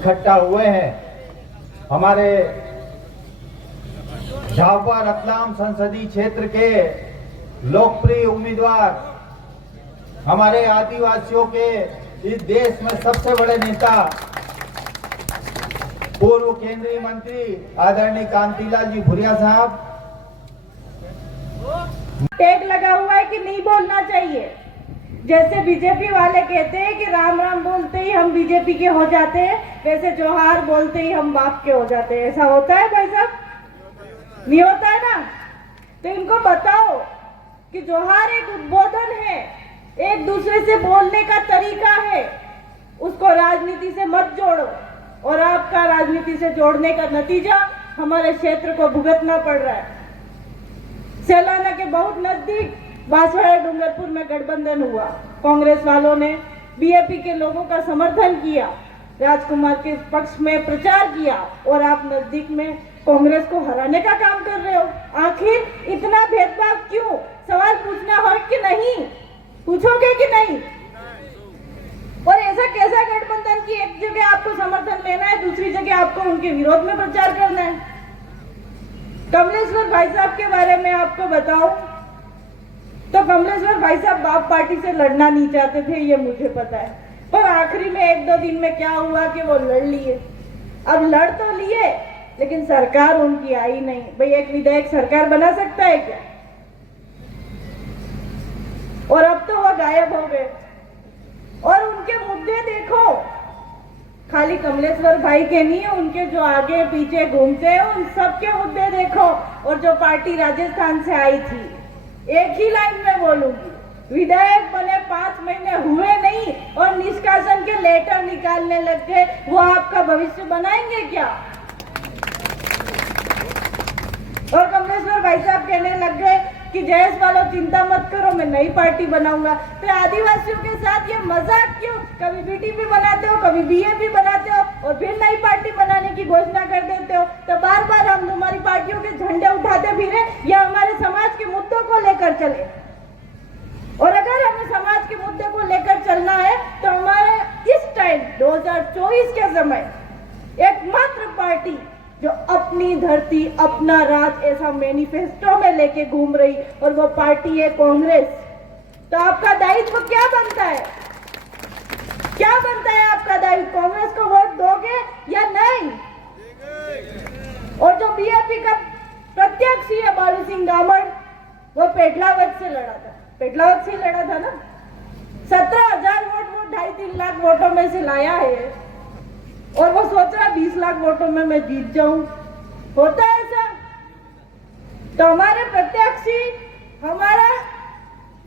इकट्ठा हुए हैं। हमारे झाबुआ रतलाम संसदीय क्षेत्र के लोकप्रिय उम्मीदवार, हमारे आदिवासियों के इस देश में सबसे बड़े नेता, पूर्व केंद्रीय मंत्री आदरणीय कांतिलाल जी भूरिया साहब। टैग लगा हुआ है कि नहीं बोलना चाहिए। जैसे बीजेपी वाले कहते हैं कि राम राम बोलते ही हम बीजेपी के हो जाते हैं, वैसे जोहार बोलते ही हम बाप के हो जाते हैं। ऐसा होता है भाई साहब? नहीं होता है ना? तो इनको बताओ कि जोहार एक उद्बोधन है, एक दूसरे से बोलने का तरीका है। उसको राजनीति से मत जोड़ो, और आपका राजनीति से जोड़ने का नतीजा हमारे क्षेत्र को भुगतना पड़ रहा है। सेलाना के बहुत नजदीक बांसवाड़ा डूंगरपुर में गठबंधन हुआ। कांग्रेस वालों ने बीएपी के लोगों का समर्थन किया, राजकुमार के पक्ष में प्रचार किया, और आप नजदीक में कांग्रेस को हराने का काम कर रहे हो। आखिर इतना भेदभाव क्यों? सवाल पूछना हो कि नहीं? पूछोगे कि नहीं? और ऐसा कैसा गठबंधन कि एक जगह आपको समर्थन लेना है, दूसरी जगह आपको उनके विरोध में प्रचार करना है? कमलेश्वर भाई साहब के बारे में आपको बताओ तो कमलेश्वर भाई साहब बाप पार्टी से लड़ना नहीं चाहते थे, ये मुझे पता है। पर आखिरी में 1-2 दिन में क्या हुआ कि वो लड़ लिए। अब लड़ तो लिए, लेकिन सरकार उनकी आई नहीं। भाई एक विधायक सरकार बना सकता है क्या? और अब तो वो गायब हो गए। और उनके मुद्दे देखो, खाली कमलेश्वर भाई के नहीं है, उनके जो आगे पीछे घूमते हैं उन सबके मुद्दे देखो। और जो पार्टी राजस्थान से आई थी, एक ही लाइन में बोलूंगी, विधायक बने 5 महीने हुए नहीं और निष्कासन के लेटर निकालने लग गए। वो आपका भविष्य बनाएंगे क्या? और कमलेश्वर भाई साहब कहने लग गए कि जयेश वालों चिंता मत करो, मैं नई पार्टी बनाऊंगा। तो आदिवासियों के साथ ये मजाक क्यों? कभी बीटीपी बनाते हो, कभी बीएपी बनाते हो, और फिर नई पार्टी बनाने की घोषणा कर देते हो। तो बार बार हम तुम्हारी पार्टियों के झंडे उठाते फिरे या हमारे समाज के मुद्दों को लेकर चले? और अगर हमें समाज के मुद्दे को लेकर चलना है तो हमारे इस टाइम 2024 के समय एकमात्र पार्टी जो अपनी धरती अपना राज ऐसा मैनिफेस्टो में लेके घूम रही, और वो पार्टी है कांग्रेस। तो आपका दायित्व क्या बनता है? क्या बनता है आपका दायित्व? कांग्रेस को वोट दोगे या नहीं? और जो बीएपी का प्रत्याशी है बालू सिंह गामड़, वो पेटलावत से लड़ा था। पेटलावत से लड़ा था ना? 17,000 वोट, वो 2.5-3 लाख वोटों में से लाया है, और वो सोच रहा 20 लाख वोटों में मैं जीत जाऊं। होता है ऐसा? तो हमारे प्रत्याशी, हमारा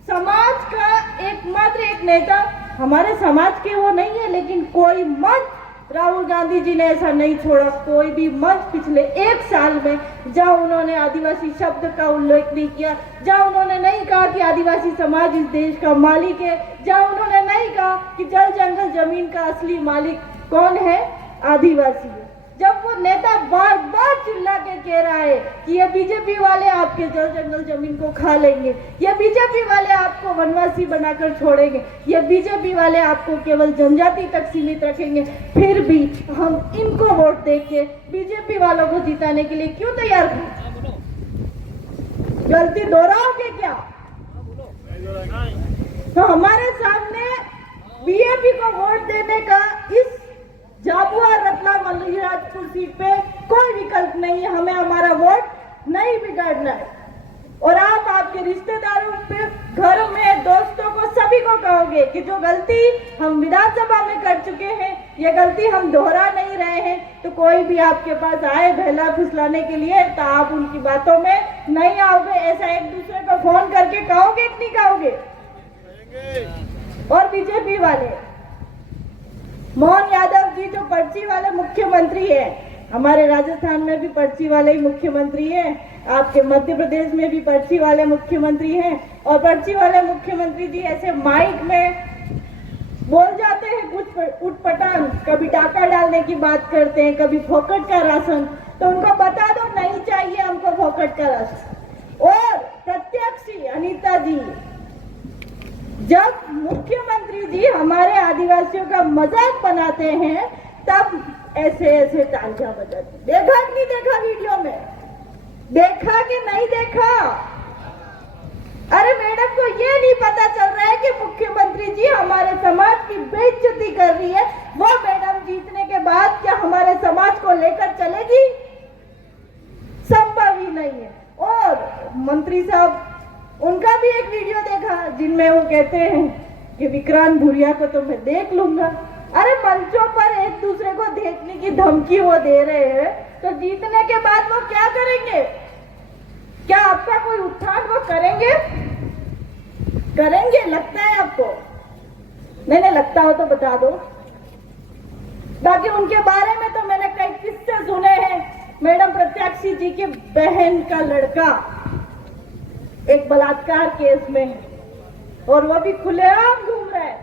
समाज का एकमात्र एक नेता हमारे समाज के वो नहीं है, लेकिन कोई मंच राहुल गांधी जी ने ऐसा नहीं छोड़ा, कोई भी मंच पिछले 1 साल में जहां उन्होंने आदिवासी शब्द का उल्लेख नहीं किया, जहां उन्होंने नहीं कहा कि आदिवासी समाज इस देश का मालिक है, जहां उन्होंने नहीं कहा कि जल जंगल जमीन का असली मालिक कौन है? आदिवासी है। जब वो नेता बार बार चिल्ला के कह रहा है कि ये बीजेपी वाले आपके जल जंगल जमीन को खा लेंगे, ये बीजेपी वाले आपको वनवासी बनाकर छोड़ेंगे, ये बीजेपी वाले आपको केवल जनजाति तक सीमित रखेंगे, फिर भी हम इनको वोट देके बीजेपी वालों को जिताने के लिए क्यों तैयार हैं? गलती दोहराओगे क्या? तो हमारे सामने बीएपी को वोट देने का इस झाबुआ रतलाम अलीराजपुर सीट पे कोई विकल्प नहीं है। हमें हमारा वोट नहीं बिगाड़ना है। और आप आपके रिश्तेदारों पे, घर में, दोस्तों को, सभी को कहोगे कि जो गलती हम विधानसभा में कर चुके हैं, ये गलती हम दोहरा नहीं रहे हैं। तो कोई भी आपके पास आए बहला फुसलाने के लिए, तो आप उनकी बातों में नहीं आओगे। ऐसा एक दूसरे को फोन करके कहोगे कि नहीं कहोगे? और बीजेपी वाले, मोहन यादव जी जो पर्ची वाले मुख्यमंत्री हैं, हमारे राजस्थान में भी पर्ची वाले ही मुख्यमंत्री हैं, आपके मध्य प्रदेश में भी पर्ची वाले मुख्यमंत्री हैं। और पर्ची वाले मुख्यमंत्री जी ऐसे माइक में बोल जाते हैं कुछ उटपटांग, कभी डाका डालने की बात करते हैं, कभी फोकट का राशन। तो उनको बता दो, नहीं चाहिए हमको फोकट का राशन। और प्रत्याशी अनीता जी, जब मुख्यमंत्री जी हमारे आदिवासियों का मजाक बनाते हैं, तब ऐसे ऐसे तालियां बजाती। देखा कि नहीं देखा वीडियो में? देखा कि नहीं देखा? अरे मैडम को ये नहीं पता चल रहा है कि मुख्यमंत्री जी हमारे समाज की बेइज्जती कर रही है। वो मैडम जीतने के बाद क्या हमारे समाज को लेकर चलेगी? संभव ही नहीं है। और मंत्री साहब, उनका भी एक वीडियो देखा जिनमें वो कहते हैं कि विक्रांत भूरिया को तो मैं देख लूंगा। अरे मंचों पर एक दूसरे को देखने की धमकी वो दे रहे हैं, तो जीतने के बाद वो क्या करेंगे? क्या आपका कोई उत्थान वो करेंगे? करेंगे लगता है आपको? नहीं लगता हो तो बता दो। बाकी उनके बारे में तो मैंने कई किस्से सुने हैं। मैडम प्रत्याशी जी की बहन का लड़का एक बलात्कार केस में है और वो भी खुलेआम घूम रहा है।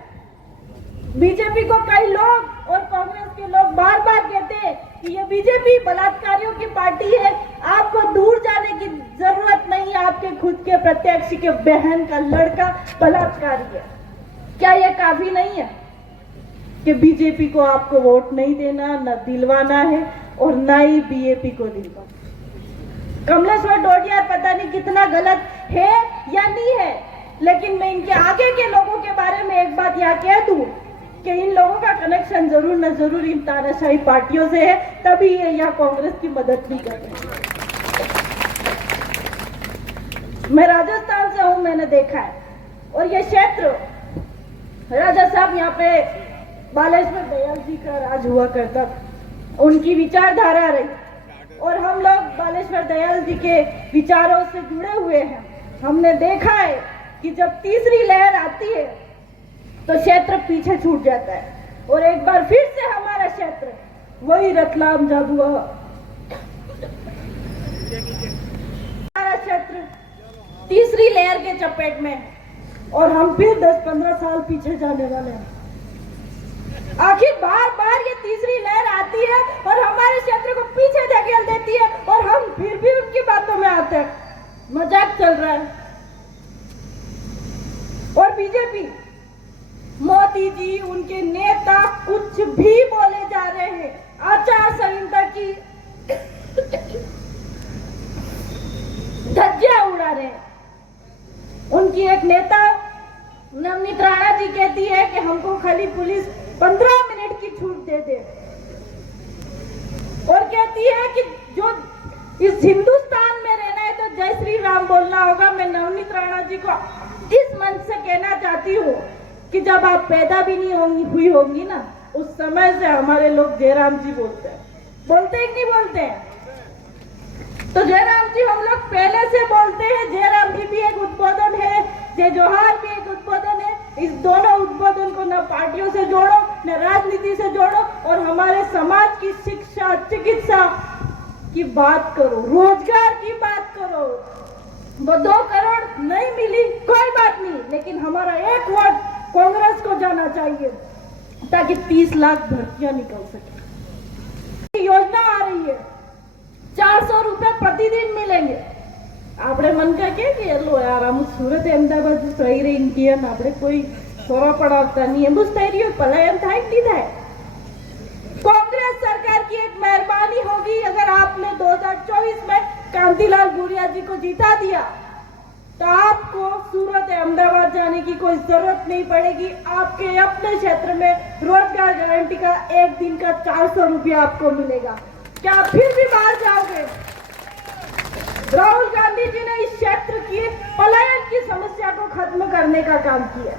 बीजेपी को कई लोग और कांग्रेस के लोग बार बार कहते हैं कि ये बीजेपी बलात्कारियों की पार्टी है, आपको दूर जाने की जरूरत नहीं है, आपके खुद के प्रत्याशी के बहन का लड़का बलात्कारी है। क्या ये काफी नहीं है कि बीजेपी को आपको वोट नहीं देना, न दिलवाना है और न ही बीएपी को दिलवाना? कमलेश्वर डोडिया पता नहीं कितना गलत है या नहीं है, लेकिन मैं इनके आगे के लोगों के बारे में एक बात यहाँ कह दूं कि इन लोगों का कनेक्शन जरूर न जरूर इन तानाशाही पार्टियों से है, तभी ये यहाँ कांग्रेस की मदद नहीं कर रहे हैं। मैं राजस्थान से हूं, मैंने देखा है। और ये क्षेत्र राजा साहब, यहाँ पे बालेश्वर दयाल जी का राज हुआ करता, उनकी विचारधारा रही और हम लोग बालेश्वर दयाल जी के विचारों से जुड़े हुए हैं। हमने देखा है कि जब तीसरी लहर आती है तो क्षेत्र पीछे छूट जाता है और एक बार फिर से हमारा क्षेत्र वही रतलाम झाबुआ, हमारा क्षेत्र तीसरी लहर के चपेट में और हम फिर 10-15 साल पीछे जाने वाले हैं। आखिर बार बार ये तीसरी लहर आती है और हमारे क्षेत्र को पीछे धकेल देती है और हम फिर भी उनकी बातों में आते हैं। मजाक चल रहा है। और बीजेपी, मोदी जी, उनके नेता कुछ भी बोले जा रहे हैं, आचार संहिता की धज्जियां उड़ा रहे हैं। उनकी एक नेता नवनीत राणा जी कहती है कि हमको खाली पुलिस 15 मिनट की छूट दे दे और कहती है कि जो इस हिंदुस्तान में रहना है तो जय श्री राम बोलना होगा। मैं नवनीत राणा जी को इस मंच से कहना चाहती हूँ कि जब आप पैदा भी नहीं हुई होंगी ना, उस समय से हमारे लोग जयराम जी बोलते हैं कि नहीं बोलते हैं? तो जयराम जी हम लोग पहले से बोलते हैं। जयराम जी भी एक उद्बोधन है, जय जोहार भी एक उद्बोधन है। इस दोनों उद्बोधन को न पार्टियों से जोड़ो, न राजनीति से जोड़ो और हमारे समाज की शिक्षा, चिकित्सा की बात करो, रोजगार की बात करो। वो 2 करोड़ नहीं मिली कोई बात नहीं, लेकिन हमारा एक वोट कांग्रेस को जाना चाहिए ताकि 30 लाख भर्तियां निकल सके। योजना आ रही है, 400 रुपए प्रतिदिन मिलेंगे। આપણે મન કા કે લો યાર આમ સુરત અમદાવાદ થઈ રહી કે આપણે કોઈ સોવા પડાવતા નહીં એમ જ થઈ રહ્યું, પલાયન થાય નહીં થાય। कांग्रेस सरकार की एक मेहरबानी होगी अगर आपने 2024 में कांतिलाल भूरिया जी को जिता दिया तो आपको सूरत अहमदाबाद जाने की कोई जरूरत नहीं पड़ेगी। आपके अपने क्षेत्र में रोजगार गारंटी का एक दिन का 400 रुपया आपको मिलेगा। क्या आप फिर भी बाहर जाओगे? राहुल गांधी जी ने इस क्षेत्र की पलायन की समस्या को खत्म करने का काम किया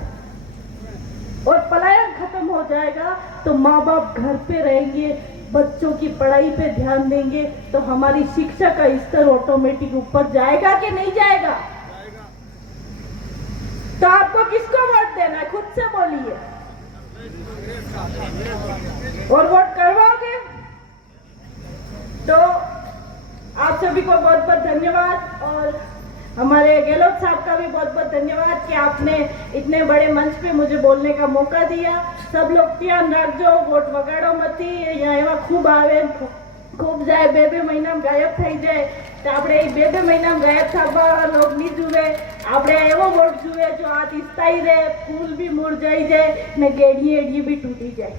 और पलायन खत्म हो जाएगा तो माँ बाप घर पे रहेंगे, बच्चों की पढ़ाई पे ध्यान देंगे, तो हमारी शिक्षा का स्तर ऑटोमेटिक ऊपर जाएगा कि नहीं जाएगा? तो आपको किसको वोट देना है, खुद से बोलिए। और वोट करवाओगे तो आप सभी को बहुत बहुत धन्यवाद और हमारे गहलोत साहब का भी बहुत बहुत धन्यवाद कि आपने इतने बड़े मंच पे मुझे बोलने का मौका दिया। सब लोग ध्यान रखो, वोट वगाड़ो मती, यहाँ एवं खूब आवे खूब जाए, 2 महीना गायब थी जाए तो આપણે 2 મહિના ગાયબ થવા લોક નહીં જુએ। આપણે એવો વોટ જુએ जो આ સ્થાયી રહે, ફૂલ भी मुरझाई जाए ने गेड़िए भी टूटी जाए।